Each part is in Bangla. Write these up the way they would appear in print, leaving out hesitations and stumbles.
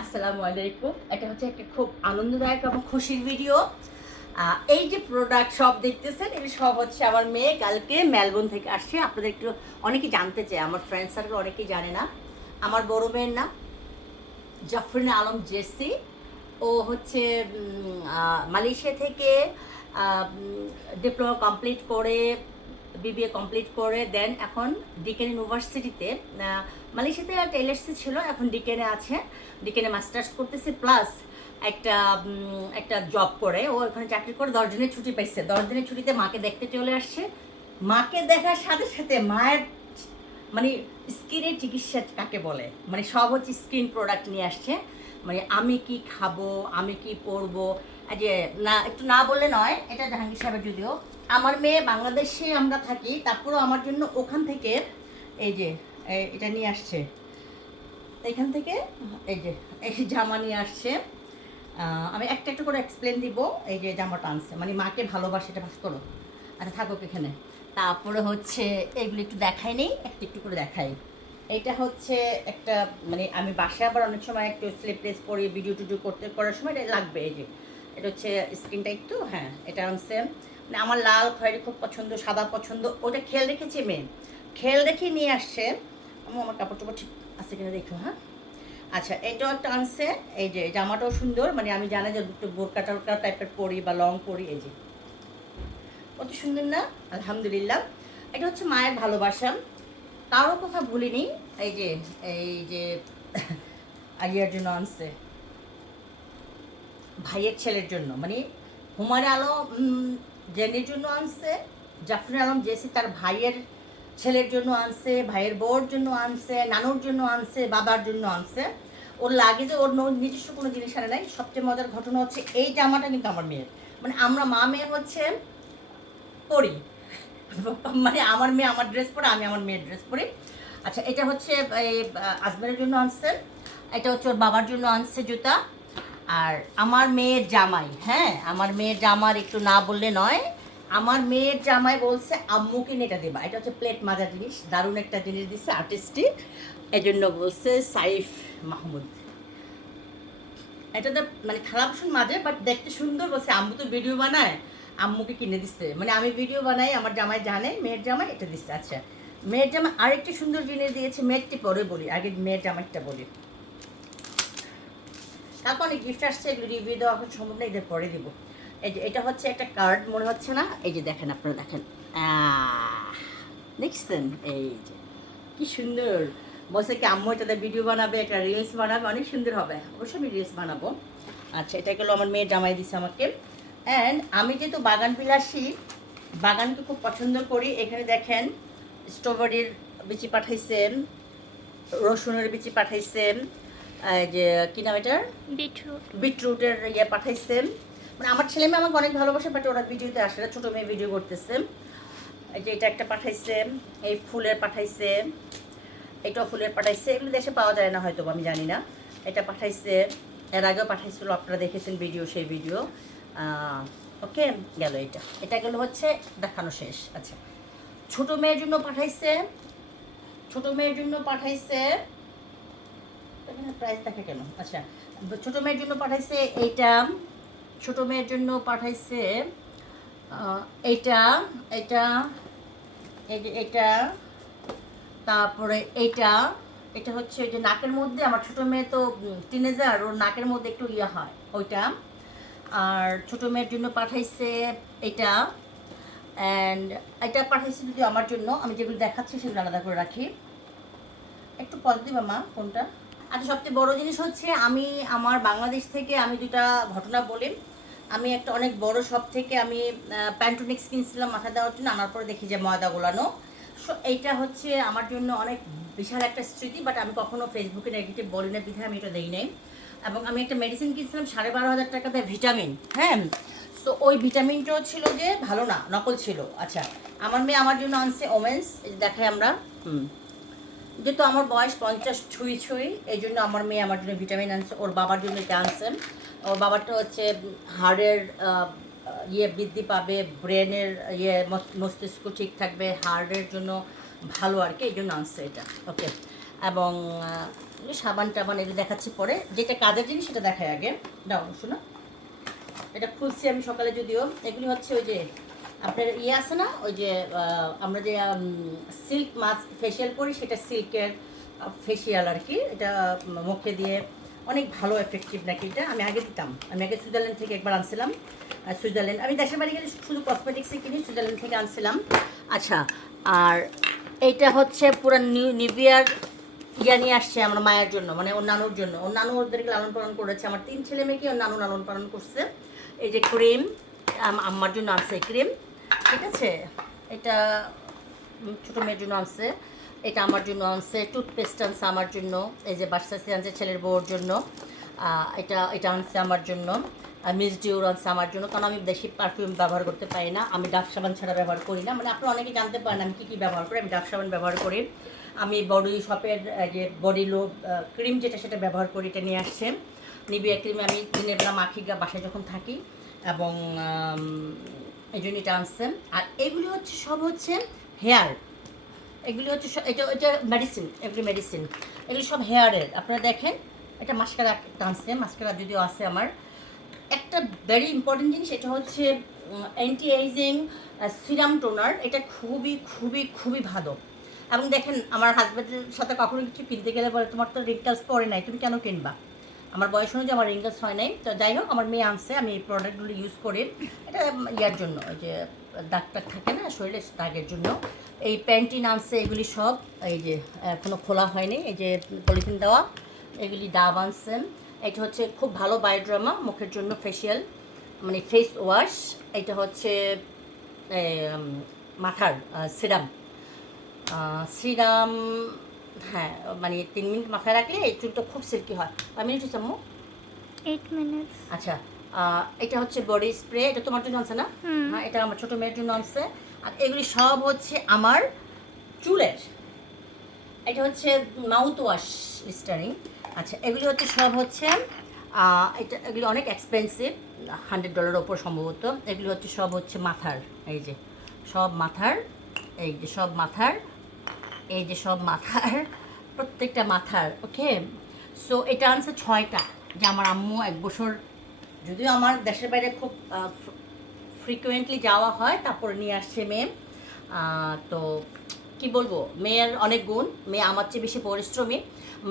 আসসালামু আলাইকুম। এটা হচ্ছে একটা খুব আনন্দদায়ক এবং খুশির ভিডিও। এই যে প্রোডাক্ট সব দেখতেছেন, এগুলো সব হচ্ছে আমার মেয়ে কালকে মেলবোর্ন থেকে আসছে। আপনাদের একটু অনেকেই জানতে চায়, আমার ফ্রেন্ড সার্কেল অনেকেই জানে না। আমার বড় মেয়ের নাম জাফরিন আলম জেসি। ও হচ্ছে মালয়েশিয়া থেকে ডিপ্লোমা কমপ্লিট করে, বিবিএ কমপ্লিট করে দেন এখন ডিকেন ইউনিভার্সিটিতে, মালয়েশিয়াতে একটা এলএসসি ছিল, এখন ডিকেনে আছে। ডিকেনে মাস্টার্স করতেছে, প্লাস একটা একটা জব করে। ও এখানে চাকরি করে 10 দিনের ছুটি পাইছে। 10 দিনের ছুটিতে মাকে দেখতে চলে আসছে। মাকে দেখার সাথে সাথে মায়ের মানে স্কিনের চিকিৎসা কাকে বলে, মানে সব হচ্ছে স্কিন প্রোডাক্ট নিয়ে আসছে। মানে আমি কি খাবো, আমি কি পরবো, যে না একটু না বললে নয়। এটা জাহাঙ্গীর সাহেবের যদিও, আমার মেয়ে বাংলাদেশে আমরা থাকি, তারপরেও আমার জন্য ওখান থেকে এই যে এটা নিয়ে আসছে। এখান থেকে এই যে এই জামা নিয়ে আসছে। আমি একটা একটা করে এক্সপ্লেন দিব। এই যে জামাটা আনছে, মানে মাকে ভালোবাসে, এটা ভাস করো। আচ্ছা থাকুক এখানে। তারপরে হচ্ছে এগুলো একটু দেখাই নেই, একটু একটু করে দেখাই। এটা হচ্ছে একটা, মানে আমি বাসায় আবার অনেক সময় একটু স্লিপলেস পরি, ভিডিও টিডিও করার সময় এটা লাগবে। এই যে এটা হচ্ছে স্কিনটা একটু, হ্যাঁ এটা আনছে। মানে আমার লাল খয়েরি খুব পছন্দ, সাদা পছন্দ, ওটা খেয়াল রেখেছি মেয়ে, খেয়াল রেখে নিয়ে আসছে। আমার কাপড় টাপড় ঠিক আছে কিনা দেখো। হ্যাঁ আচ্ছা, এটাও একটা আনছে। এই যে জামাটাও সুন্দর, মানে আমি জানি যে একটু বোরকা টোরকা টাইপের পরি বা লং পরি। এই যে কত সুন্দর না, আলহামদুলিল্লাহ। এটা হচ্ছে মায়ের ভালোবাসা, কারো কথা ভুলিনি। এই যে আলিয়ার জন্য আনছে, ভাইয়ের ছেলের জন্য, মানে হুমায়ুন আলম জেনির জন্য আনছে। জাফরিন আলম জেসি তার ভাইয়ের ছেলের জন্য আনছে, ভাইয়ের বউর জন্য আনছে, নানুর জন্য আনছে, বাবার জন্য আনছে। ওর লাগে যে ওর নিজস্ব কোনো জিনিস আনে নাই। সবচেয়ে মজার ঘটনা হচ্ছে এই জামাটা কিন্তু আমার মেয়ের, মানে আমরা মা মেয়ে হচ্ছে পরি। মানে আমার মেয়ে আমার ড্রেস পরে, আমি আমার মেয়ের ড্রেস পরি। আচ্ছা, এটা হচ্ছে এই আজমেরের জন্য আনছে। এটা হচ্ছে ওর বাবার জন্য আনছে জুতা। আর আমার মেয়ের জামাই, হ্যাঁ আমার মেয়ের জামার একটু না বললে নয়। আমার মেয়ের জামাই বলছে আম্মুকে নিয়ে এটা দেবা। এটা হচ্ছে প্লেট মাজার জিনিস, দারুণ একটা জিনিস দিচ্ছে আর্টিস্টই, এই জন্য বলছে সাইফ মাহমুদ। এটাতে মানে থালা বাসন মাজে, বাট দেখতে সুন্দর। বলছে আম্মু তো ভিডিও বানায়, আম্মুকে কিনে দিচ্ছে। মানে আমি ভিডিও বানাই, আমার জামাই জানে, মেয়ের জামাই এটা দিচ্ছে। আচ্ছা, মেয়ের জামাই আরেকটি সুন্দর জিনিস দিয়েছে, মেয়েরটি পরে বলি, আগে মেয়ের জামাইটা বলি। তারপর অনেক গিফট আসছে, এগুলো রিভিউ দেওয়া এখন সম্ভব না, এদের পরে দিব। এই যে এটা হচ্ছে একটা কার্ড মনে হচ্ছে না, এই যে দেখেন, আপনারা দেখেন, দেখছেন এই যে কি সুন্দর। বলছে কি আম্মু এটাতে ভিডিও বানাবে, একটা রিলস বানাবে, অনেক সুন্দর হবে। অবশ্যই আমি রিলস বানাবো। আচ্ছা, এটা গেলো আমার মেয়ে জামাই দিছে আমাকে। অ্যান্ড আমি যেহেতু বাগান বিলাসী, বাগানকে খুব পছন্দ করি, এখানে দেখেন স্ট্রবেরির বিচি পাঠাইছেন, রসুনের বিচি পাঠাইছেন, এই যে কি নাম এটার, বিটরুটের ইয়ে পাঠাইছেন। মানে আমার ছেলে মেয়ে আমাকে অনেক ভালোবাসে, বাট ওরা ভিডিওতে আসে না, ছোটো মেয়ে ভিডিও করতেছে। এই যে এটা একটা পাঠাইছে, এই ফুলের পাঠাইছে, এটাও ফুলের পাঠাইছে। এগুলো দেশে পাওয়া যায় না হয়তো, আমি জানি না। এটা পাঠাইছে, এর আগেও পাঠাইছিল, আপনারা দেখেছেন ভিডিও, সেই ভিডিও। ওকে, গেল এটা। এটা গেল হচ্ছে দেখানো শেষ। আচ্ছা, ছোটো মেয়ের জন্য পাঠাইছে, ছোটো মেয়ের জন্য পাঠাইছে, এখানে প্রাইস দেখা কেন? আচ্ছা, ছোটো মেয়ের জন্য পাঠাইছে এইটা, ছোটো মেয়ের জন্য পাঠাইছে এইটা, এটা, এই যে এটা, তারপরে এইটা। এটা হচ্ছে যে নাকের মধ্যে, আমার ছোটো মেয়ে তো টিনেজার, ওর নাকের মধ্যে একটু ইয়ে হয় ওইটা। আর ছোটো মেয়ের জন্য পাঠাইছে এটা। অ্যান্ড এটা পাঠাইছে যদি আমার জন্য, আমি যেগুলো দেখাচ্ছি সেগুলো আলাদা করে রাখি। একটু পজ দিবা মা কোনটা। আচ্ছা, সবচেয়ে বড় জিনিস হচ্ছে, আমি আমার বাংলাদেশ থেকে আমি দুটা ঘটনা বলি। আমি একটা অনেক বড় শপ থেকে আমি প্যান্টোনিক্স কিনছিলাম মাথা দেওয়ার জন্য, আনার পরে দেখি যে ময়দা গোলানো। সো এইটা হচ্ছে আমার জন্য অনেক বিশাল একটা স্মৃতি, বাট আমি কখনো ফেসবুকে নেগেটিভ বলি না, বিধায় আমি এটা দিই নাই। এবং আমি একটা মেডিসিন কিনছিলাম 12,500 টাকা দিয়ে, ভিটামিন, হ্যাঁ। সো ওই ভিটামিনটাও ছিল যে ভালো না, নকল ছিল। আচ্ছা, আমার মেয়ে আমার জন্য আনছে ওমেন্স, দেখাই আমরা। যেহেতু আমার বয়স 50 ছুঁই ছুঁই, এই জন্য আমার মেয়ে আমার জন্য ভিটামিন আনছে। ওর বাবার জন্য এটা আনছেন। ওর বাবারটা হচ্ছে হাড়ের ইয়ে বৃদ্ধি পাবে, ব্রেনের ইয়ে মস্তিষ্ক ঠিক থাকবে, হার্টের জন্য ভালো আর কি, এই জন্য আনছে এটা। ওকে, এবং সাবান টাবান এগুলো দেখাচ্ছি পরে, যেটা কাজের জিনিস সেটা দেখায় আগে। দাও শোনো, এটা খুলছি আমি সকালে, যদিও এগুলি হচ্ছে ওই যে আপনার ইয়ে আছে না, ওই যে আমরা যে সিল্ক মাস্ক ফেসিয়াল করি, সেটা সিল্কের ফেসিয়াল আর কি। এটা মুখে দিয়ে অনেক ভালো এফেক্টিভ নাকি এটা। আমি আগে দিতাম, আমি আগে সুইজারল্যান্ড থেকে একবার আনছিলাম। সুইজারল্যান্ড আমি দেশের বাড়ি গেলে শুধু কসমেটিক্সে কিনি, সুইজারল্যান্ড থেকে আনছিলাম। আচ্ছা, আর এইটা হচ্ছে পুরো নিভিয়ার ইয়া নিয়ে আসছে আমার মায়ের জন্য, মানে ওর নানুর জন্য। ওর নানু ওদেরকে লালন পালন করেছে, আমার 3 ছেলে মেয়েকে ওর নানু লালন পালন করছে। এই যে ক্রিম, আমার জন্য আনছে ক্রিম, ঠিক আছে। এটা ছোটো মেয়ের জন্য আনছে, এটা আমার জন্য আনছে। টুথপেস্ট আনছে আমার জন্য, এই যে বাসাসি আনছে ছেলের বউর জন্য। এটা এটা আনছে আমার জন্য। আর মিস ডিওর আনছে আমার জন্য, কারণ আমি বেশি পারফিউম ব্যবহার করতে পারি না, আমি ডাভ সাবান ছাড়া ব্যবহার করি না। মানে আপনারা অনেকে জানতে পারেন আমি কী কী ব্যবহার করি। আমি ডাভ সাবান ব্যবহার করি, আমি বডি শপের যে বডি লো ক্রিম যেটা সেটা ব্যবহার করি, এটা নিয়ে আসছে। নিভিয়া ক্রিম আমি দিনের বেলা মাখি বাসায় যখন থাকি, এবং এই জন্য এটা আনছে। আর এগুলি হচ্ছে সব হচ্ছে হেয়ার, এগুলি হচ্ছে এটা এটা মেডিসিন, এগুলি মেডিসিন, এগুলি সব হেয়ারের। আপনারা দেখেন, এটা মাস্কারা আনছে, মাস্কারা যদিও আছে আমার। একটা ভেরি ইম্পর্টেন্ট জিনিস, এটা হচ্ছে অ্যান্টি এজিং সিরাম টোনার। এটা খুবই খুবই খুবই ভালো। এবং দেখেন, আমার হাজব্যান্ডের সাথে কখনো কিছু কিনতে গেলে বলে তোমার তো রিঙ্কেলস পড়ে নাই, তুমি কেন কিনবা? আমার বয়স অনুযায়ী আমার রিঙ্কেলস হয় নাই। তো যাই হোক, আমার মেয়ে আনছে, আমি এই প্রোডাক্টগুলো ইউজ করি। এটা ইয়ার জন্য, ওই যে দাগ টাগ থাকে না শরীরে, দাগের জন্য। এই প্যান্টিন আনছে, এগুলি সব এই যে এখনও খোলা হয়নি, এই যে পলিথিন দেওয়া। এগুলি ডাব আনছেন। এটা হচ্ছে খুব ভালো বায়োড্রামা, মুখের জন্য ফেসিয়াল, মানে ফেস ওয়াশ। এটা হচ্ছে মাথার সিরাম, সিরাম। হ্যাঁ, মানে 3 মিনিট মাথায় রাখলে এই চুলটা খুব সিল্কি হয়। 5 মিনিট হচ্ছে আম্মু? 8 minutes. আচ্ছা, এটা হচ্ছে বডি স্প্রে, এটা তোমার জন্য আনছে না? হ্যাঁ, এটা আমার ছোটো মেয়ের জন্য আনছে। আর এগুলি সব হচ্ছে আমার চুলের। এটা হচ্ছে মাউথ ওয়াশ লিস্টারিং। আচ্ছা, এগুলি হচ্ছে সব হচ্ছে এটা, এগুলি অনেক এক্সপেন্সিভ, $100 ওপর সম্ভবত। এগুলি হচ্ছে সব হচ্ছে মাথার, এই যে সব মাথার, এই যে সব মাথার, এই যে সব মাথার, প্রত্যেকটা মাথার। ওকে, সো এটা আনছে 6টা, যে আমার আম্মু 1 বছর, যদিও আমার দেশের বাইরে খুব ফ্রিকুয়েন্টলি যাওয়া হয়, তারপরে নিয়ে আসছে মেয়ে। তো কি বলবো, মেয়ের অনেক গুণ। মেয়ে আমার চেয়ে বেশি পরিশ্রমী।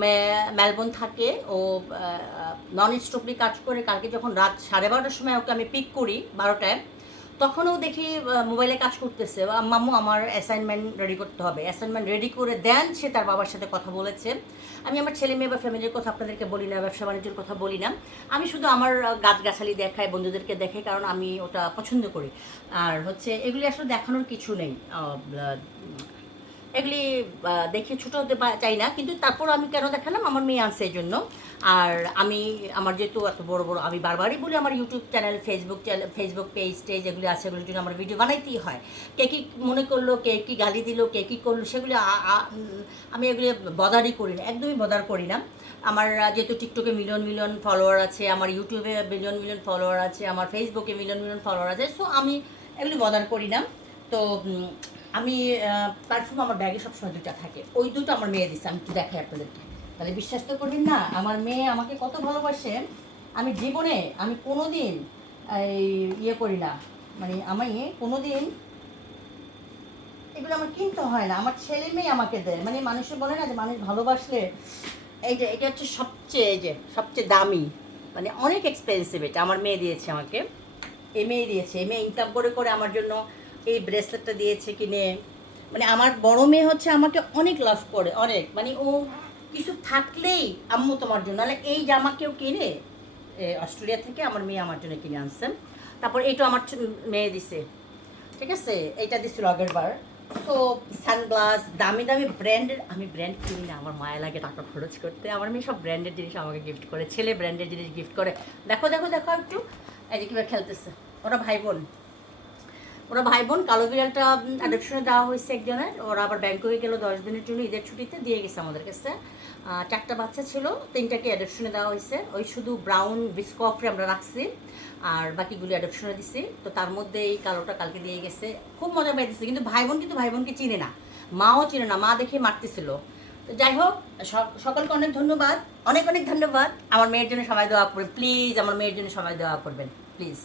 মেয়ে মেলবোর্ন থাকে, ও নন স্টপলি কাজ করে। কালকে যখন রাত 12:30টার সময় ওকে আমি পিক করি 12টায়, তখনও দেখি মোবাইলে কাজ করতেছে। মাম্মু আমার অ্যাসাইনমেন্ট রেডি করতে হবে। অ্যাসাইনমেন্ট রেডি করে দেন সে তার বাবার সাথে কথা বলেছে। আমি আমার ছেলে মেয়ে বা ফ্যামিলির কথা আপনাদেরকে বলি না, ব্যবসা বাণিজ্যের কথা বলি না। আমি শুধু আমার গাছগাছালি দেখাই, বন্ধুদেরকে দেখাই, কারণ আমি ওটা পছন্দ করি। আর হচ্ছে এগুলি আসলে দেখানোর কিছু নেই, এগুলি দেখে ছোটো হতে চাই না, কিন্তু তারপর আমি কেন দেখালাম, আমার মেয়ে আনছে এই জন্য। আর আমি আমার যেহেতু এত বড় বড়, আমি বারবারই বলি, আমার ইউটিউব চ্যানেল, ফেসবুক পেজ টেজ এগুলি আছে, এগুলোর জন্য আমার ভিডিও বানাইতেই হয়। কে কী মনে করলো, কে কী গালি দিল, কে কী করলো, সেগুলি আমি এগুলি বদারই করি না, একদমই বদার করি না। আমার যেহেতু টিকটকে মিলিয়ন মিলিয়ন ফলোয়ার আছে, আমার ইউটিউবে মিলিয়ন মিলিয়ন ফলোয়ার আছে, আমার ফেসবুকে মিলিয়ন মিলিয়ন ফলোয়ার আছে, সো আমি এগুলি বদার করি না। তো আমি পারফিউম আমার ব্যাগে সবসময় 2টা থাকে, ওই 2টো আমার মেয়ে দিচ্ছে। আমি একটু দেখাই আপনাদেরকে, তাহলে বিশ্বাস তো করবেন না আমার মেয়ে আমাকে কত ভালোবাসে। আমি জীবনে আমি কোনো দিন এই ইয়ে করি না, মানে আমি কোনো দিন এগুলো আমার কিনতে হয় না, আমার ছেলে মেয়ে আমাকে দেয়। মানে মানুষে বলে না যে মানুষ ভালোবাসলে, এটা হচ্ছে সবচেয়ে, এই যে সবচেয়ে দামি, মানে অনেক এক্সপেন্সিভ। এটা আমার মেয়ে দিয়েছে আমাকে, এই মেয়ে দিয়েছে। এই মেয়ে ইনকাম করে করে আমার জন্য এই ব্রেসলেটটা দিয়েছে কিনে। মানে আমার বড় মেয়ে হচ্ছে আমাকে অনেক লাভ করে, অনেক, মানে ও কিছু থাকলেই আম্মু তোমার জন্য, নাহলে এই জামা কেউ কিনে, অস্ট্রেলিয়া থেকে আমার মেয়ে আমার জন্য কিনে আনছেন। তারপর এইটা আমার মেয়ে দিছে, ঠিক আছে, এইটা দিছিল আগের বার। সো সানগ্লাস, দামি দামি ব্র্যান্ডের, আমি ব্র্যান্ড কিনি না, আমার মায়া লাগে টাকা খরচ করতে। আমার মেয়ে সব ব্র্যান্ডের জিনিস আমাকে গিফট করে, ছেলে ব্র্যান্ডের জিনিস গিফট করে। দেখো দেখো দেখো একটু, এই যে কীভাবে খেলতেছে, ওরা ভাই বোন, ওরা ভাই বোন। কালো বিড়ালটা অ্যাডপশনে দেওয়া হয়েছে একজনের, ওরা আবার ব্যাংককে গেলো 10 দিনের জন্য, ঈদের ছুটিতে দিয়ে গেছে আমাদের কাছে। 4টা বাচ্চা ছিল, 3টাকে অ্যাডপশনে দেওয়া হয়েছে। ওই শুধু ব্রাউন বিস্কফরে আমরা রাখছি, আর বাকিগুলি অ্যাডপশনে দিছি। তো তার মধ্যে এই কালোটা কালকে দিয়ে গেছে, খুব মজা পাইতেছে। কিন্তু ভাই বোন কিন্তু ভাই বোনকে চিনে না, মাও চিনে না, মা দেখে মারতেছিল। তো যাই হোক, সকলকে অনেক ধন্যবাদ, অনেক অনেক ধন্যবাদ। আমার মেয়ের জন্য সবাই দোয়া করবেন প্লিজ, আমার মেয়ের জন্য সবাই দোয়া করবেন প্লিজ।